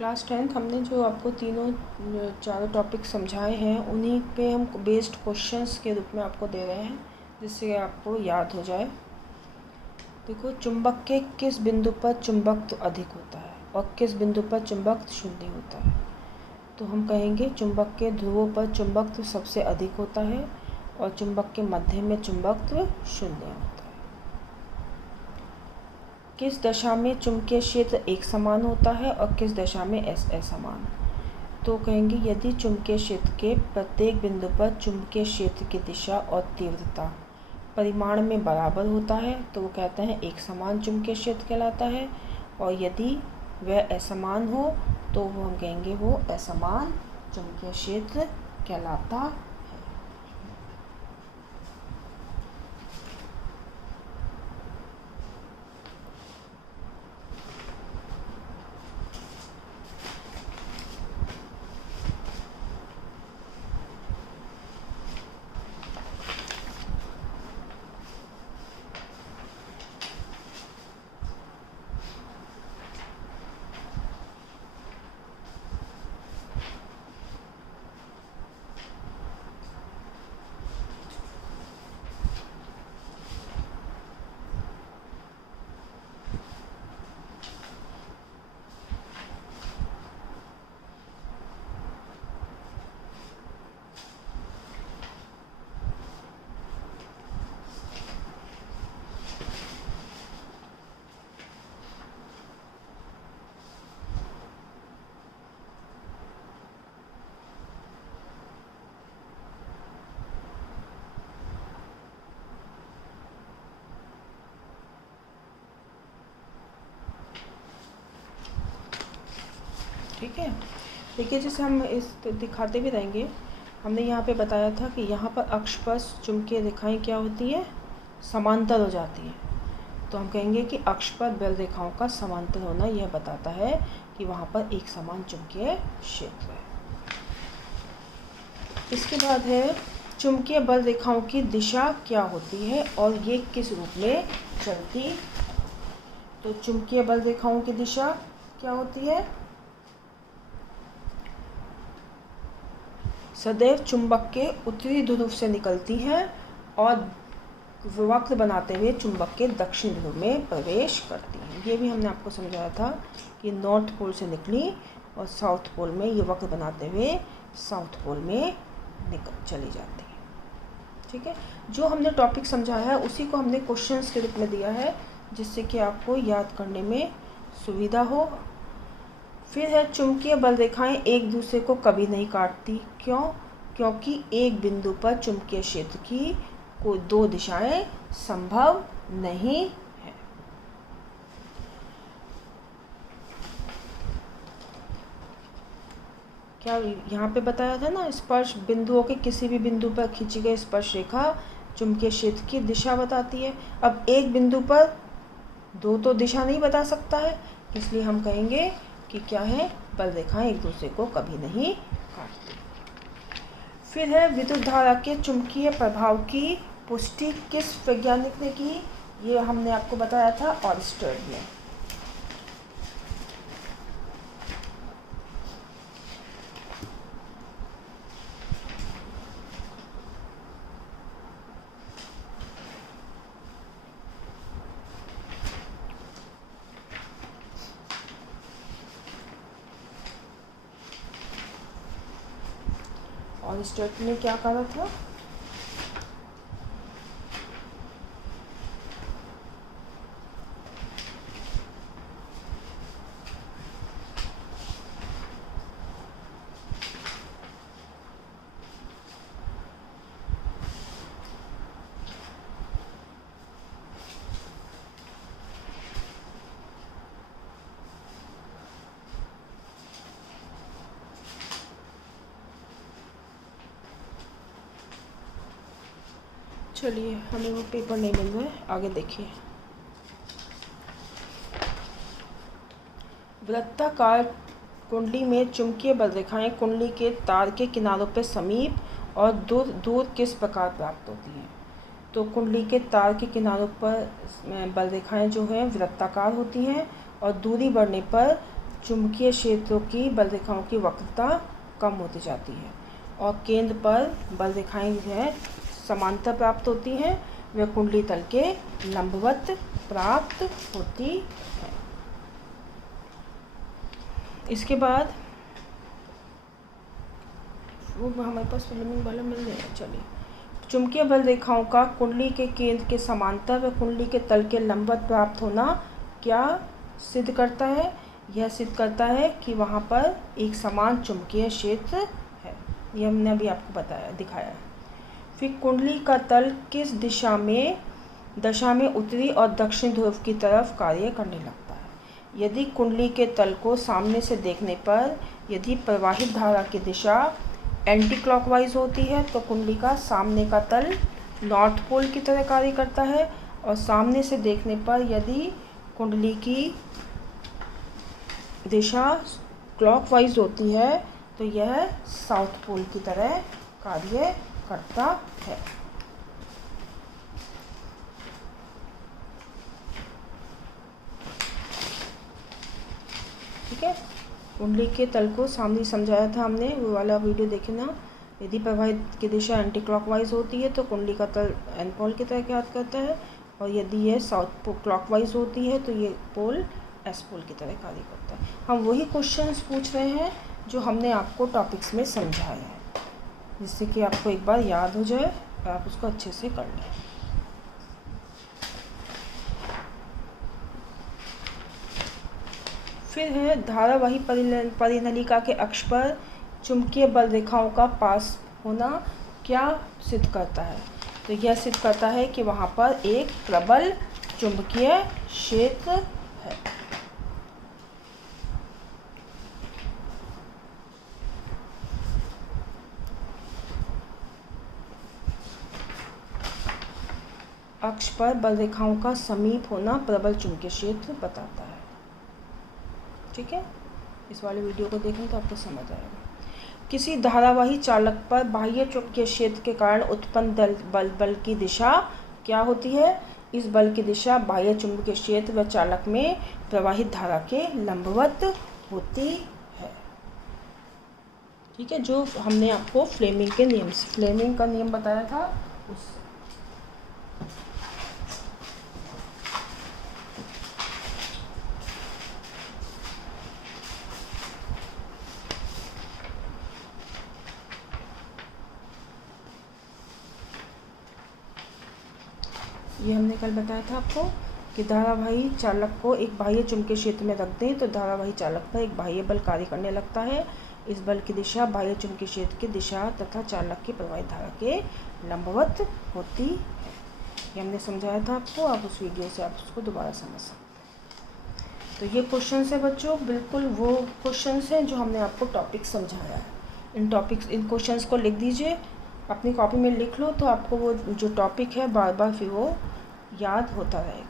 Class 10th हमने जो आपको चारों टॉपिक समझाए हैं उन्हीं पे हम बेस्ड क्वेश्चंस के रूप में आपको दे रहे हैं जिससे आपको याद हो जाए। देखो, चुंबक के किस बिंदु पर चुंबकत्व अधिक होता है और किस बिंदु पर चुंबकत्व शून्य होता है। तो हम कहेंगे चुंबक के ध्रुवों पर चुंबकत्व सबसे अधिक होता है और चुंबक के मध्य में चुंबकत्व शून्य होता है। किस दशा में चुंबकीय क्षेत्र एक समान होता है और किस दशा में असमान। तो कहेंगे यदि चुंबकीय क्षेत्र के प्रत्येक बिंदु पर चुंबकीय क्षेत्र की दिशा और तीव्रता परिमाण में बराबर होता है तो वो कहते हैं एक समान चुंबकीय क्षेत्र कहलाता है, और यदि वह असमान हो तो वो हम कहेंगे वो असमान चुंबकीय क्षेत्र कहलाता है। ठीक है, देखिए जैसे हम इस दिखाते भी रहेंगे। हमने यहाँ पे बताया था कि यहाँ पर अक्ष पर चुंबकीय रेखाएं क्या होती है, समांतर हो जाती है। तो हम कहेंगे कि अक्ष पर बल रेखाओं का समांतर होना यह बताता है कि वहाँ पर एक समान चुंबकीय क्षेत्र है। इसके बाद है चुंबकीय बल रेखाओं की दिशा क्या होती है और ये किस रूप में चलती। तो चुंबकीय बल रेखाओं की दिशा क्या होती है, सदैव चुंबक के उत्तरी ध्रुव से निकलती है और वक्र बनाते हुए चुंबक के दक्षिण ध्रुव में प्रवेश करती है। ये भी हमने आपको समझाया था कि नॉर्थ पोल से निकली और साउथ पोल में ये वक्र बनाते हुए साउथ पोल में निकल चली जाती है। ठीक है, जो हमने टॉपिक समझाया है उसी को हमने क्वेश्चंस के रूप में दिया है जिससे कि आपको याद करने में सुविधा हो। फिर है चुंबकीय बल रेखाएं एक दूसरे को कभी नहीं काटती। क्यों? क्योंकि एक बिंदु पर चुंबकीय क्षेत्र की कोई दो दिशाएं संभव नहीं है। क्या यहाँ पे बताया था ना, स्पर्श बिंदुओं के किसी भी बिंदु पर खींची गई स्पर्श रेखा चुंबकीय क्षेत्र की दिशा बताती है। अब एक बिंदु पर दो तो दिशा नहीं बता सकता है, इसलिए हम कहेंगे कि क्या है, बल रेखाएं एक दूसरे को कभी नहीं काटती। फिर है विद्युत धारा के चुंबकीय प्रभाव की पुष्टि किस वैज्ञानिक ने की। ये हमने आपको बताया था ऑरिस्टर्ड ने। ऑरिस्टर्ड ने क्या कहा था, चलिए हमें वो पेपर नहीं मिल रहा है, आगे देखिए। वृत्ताकार कुंडली में चुंबकीय बल रेखाएं कुंडली के तार के किनारों पर समीप और दूर दूर किस प्रकार प्राप्त होती हैं। तो कुंडली के तार के किनारों पर बल रेखाएं जो हैं वृत्ताकार होती हैं और दूरी बढ़ने पर चुंबकीय क्षेत्रों की बल रेखाओं की वक्रता कम होती जाती है और केंद्र पर बल रेखाएं जो है समांतर प्राप्त होती हैं, वे कुंडली तल के लंबवत प्राप्त होती है। इसके बाद वो हमारे पास फिल्मिंग वाला मिल गया। चलिए, चुंबकीय बल रेखाओं का कुंडली के केंद्र के समांतर व कुंडली के तल के लंबवत प्राप्त होना क्या सिद्ध करता है? यह सिद्ध करता है कि वहाँ पर एक समान चुंबकीय क्षेत्र है। यह हमने अभी आपको दिखाया है। फिर कुंडली का तल किस दिशा में उत्तरी और दक्षिण ध्रुव की तरफ कार्य करने लगता है? यदि कुंडली के तल को सामने से देखने पर यदि प्रवाहित धारा की दिशा एंटी क्लॉकवाइज होती है तो कुंडली का सामने का तल नॉर्थ पोल की तरह कार्य करता है, और सामने से देखने पर यदि कुंडली की दिशा क्लॉकवाइज होती है तो यह साउथ पोल की तरह कार्य करता है। ठीक है, कुंडली के तल को सामने समझाया था हमने, वो वाला वीडियो देखे ना। यदि प्रवाहित की दिशा एंटी क्लॉकवाइज होती है तो कुंडली का तल एन पोल की तरह कार्य करता है, और यदि यह साउथ क्लॉकवाइज होती है तो ये पोल एस पोल की तरह कार्य करता है। हम वही क्वेश्चंस पूछ रहे हैं जो हमने आपको टॉपिक्स में समझाए हैं, जिससे कि आपको एक बार याद हो जाए और आप उसको अच्छे से कर लें। फिर है धारावाही परिनलिका के अक्ष पर चुंबकीय बल रेखाओं का पास होना क्या सिद्ध करता है? तो यह सिद्ध करता है कि वहाँ पर एक प्रबल चुंबकीय क्षेत्र है। अक्ष पर बल रेखाओं का समीप होना प्रबल चुंबकीय क्षेत्र बताता है। ठीक है, इस वाले वीडियो को देखें तो आपको समझ आएगा। किसी धारावाही चालक पर बाह्य चुंबकीय क्षेत्र के कारण उत्पन्न बल की दिशा क्या होती है? इस बल की दिशा बाह्य चुंबकीय क्षेत्र व चालक में प्रवाहित धारा के लंबवत होती है। ठीक है, जो हमने आपको फ्लेमिंग का नियम बताया था उस ये हमने कल बताया था आपको कि धारावाही चालक को एक बाह्य चुंबकीय क्षेत्र में रख दें तो धारावाही चालक पर एक बाह्य बल कार्य करने लगता है। इस बल की दिशा बाह्य चुंबकीय क्षेत्र की दिशा तथा चालक की प्रवाहित धारा के लंबवत होती है। ये हमने समझाया था आपको, आप उस वीडियो से आप उसको दोबारा समझ सकते हैं। तो ये क्वेश्चन है बच्चों, बिल्कुल वो क्वेश्चन हैं जो हमने आपको टॉपिक समझाया है। इन क्वेश्चन को लिख दीजिए, अपनी कॉपी में लिख लो, तो आपको वो जो टॉपिक है बार बार फिर वो याद होता रहेगा।